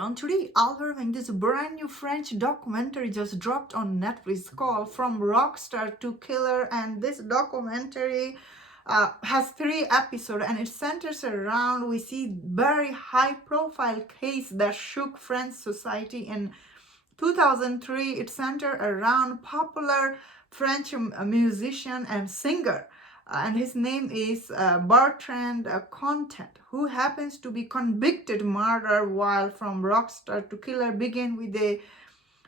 everyone, today I'll be reviewing this brand new French documentary just dropped on Netflix called From Rockstar to Killer, and this documentary has 3 episodes and it centers around, we see very high profile case that shook French society in 2003. It centered around popular French musician and singer, and his name is Bertrand Cantat, who happens to be convicted murder, while From Rockstar to Killer began with a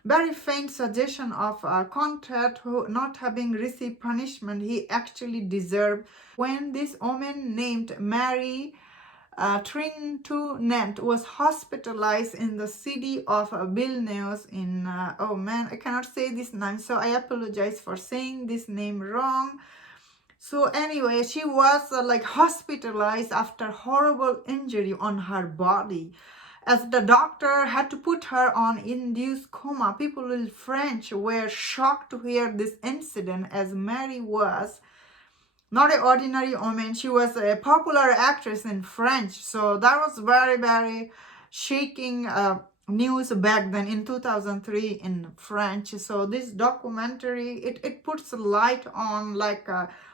very faint suggestion of Cantat who not having received punishment he actually deserved when this woman named Marie Trintignant was hospitalized in the city of Vilnius in, oh man, I cannot say this name, so I apologize for saying this name wrong. So anyway, she was hospitalized after horrible injury on her body. As the doctor had to put her on induced coma, people in French were shocked to hear this incident, as Mary was not an ordinary woman. She was a popular actress in French. So that was very, very shaking news back then in 2003 in French. So this documentary, it puts light on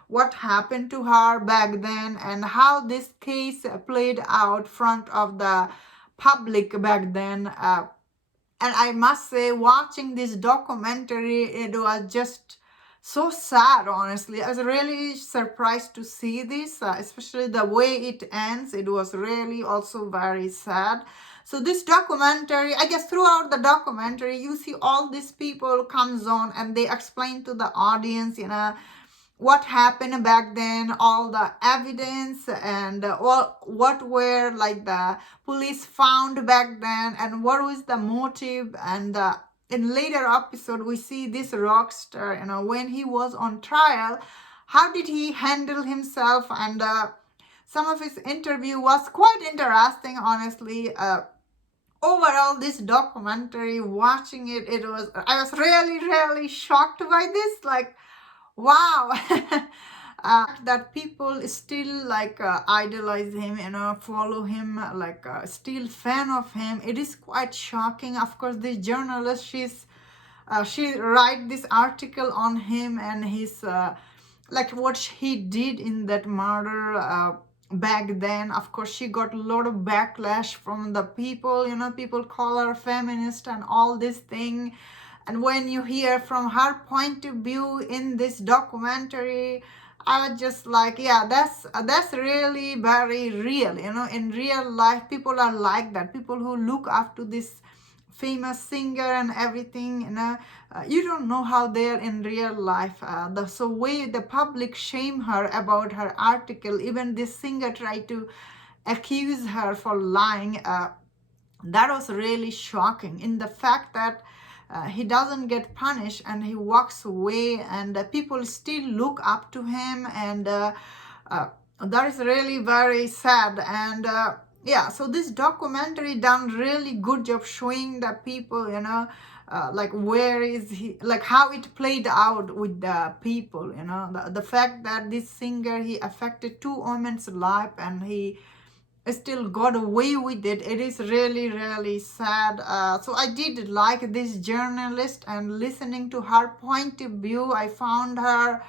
what happened to her back then and how this case played out front of the public back then. And I must say, watching this documentary, it was just so sad, honestly. I was really surprised to see this, especially the way it ends. It was really also very sad. So this documentary, I guess throughout the documentary, you see all these people comes on and they explain to the audience, what happened back then, all the evidence and what were the police found back then and what was the motive. And in later episode we see this rock star, when he was on trial, how did he handle himself, and some of his interview was quite interesting, honestly. Overall, this documentary, watching it, I was really shocked by this, wow. That people still idolize him, follow him, still fan of him. It is quite shocking. Of course, this journalist, she write this article on him and his what he did in that murder back then. Of course, she got a lot of backlash from the people. People call her feminist and all this thing. And when you hear from her point of view in this documentary, I was just yeah, that's really very real. In real life, people are like that. People who look up to this famous singer and everything, you don't know how they are in real life. So way the public shame her about her article. Even this singer tried to accuse her for lying. That was really shocking, in the fact that he doesn't get punished and he walks away, and people still look up to him, and that is really very sad. And yeah, so this documentary done really good job showing the people, where is he, how it played out with the people. The fact that this singer, he affected 2 women's life and he still got away with it. It is really sad. So I did like this journalist, and listening to her point of view, I found her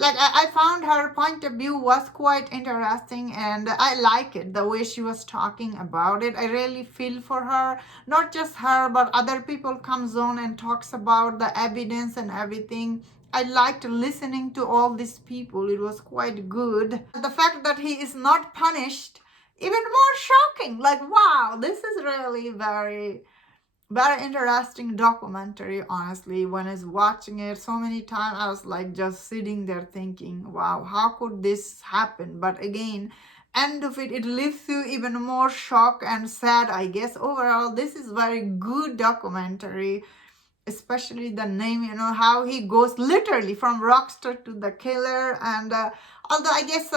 I found her point of view was quite interesting, and I like it, the way she was talking about it. I really feel for her, not just her, but other people comes on and talks about the evidence and everything. I liked listening to all these people. It was quite good. The fact that he is not punished, even more shocking. Wow, this is really very interesting documentary, honestly. When I was watching it so many times, I was just sitting there thinking, wow, how could this happen? But again, end of it leaves you even more shocked and sad, I guess. Overall, this is very good documentary, especially the name, how he goes literally from rockstar to the killer. And although I guess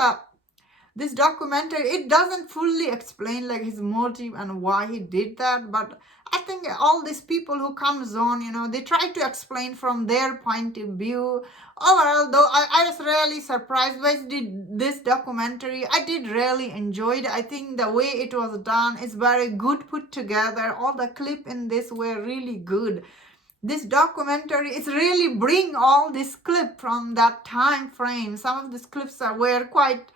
this documentary, it doesn't fully explain like his motive and why he did that, but I think all these people who comes on, they try to explain from their point of view. Overall, though, I was really surprised by this documentary. I did really enjoy it. I think the way it was done is very good put together. All the clip in this were really good. This documentary is really bring all this clip from that time frame. Some of these clips were quite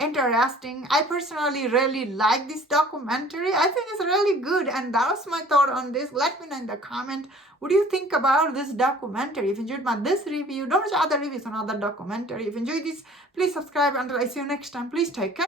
interesting. I personally really like this documentary. I think it's really good, and that was my thought on this. Let me know in the comment what do you think about this documentary. If you enjoyed this review, don't watch other reviews on other documentary. If you enjoyed this, please subscribe. Until I see you next time, please take care.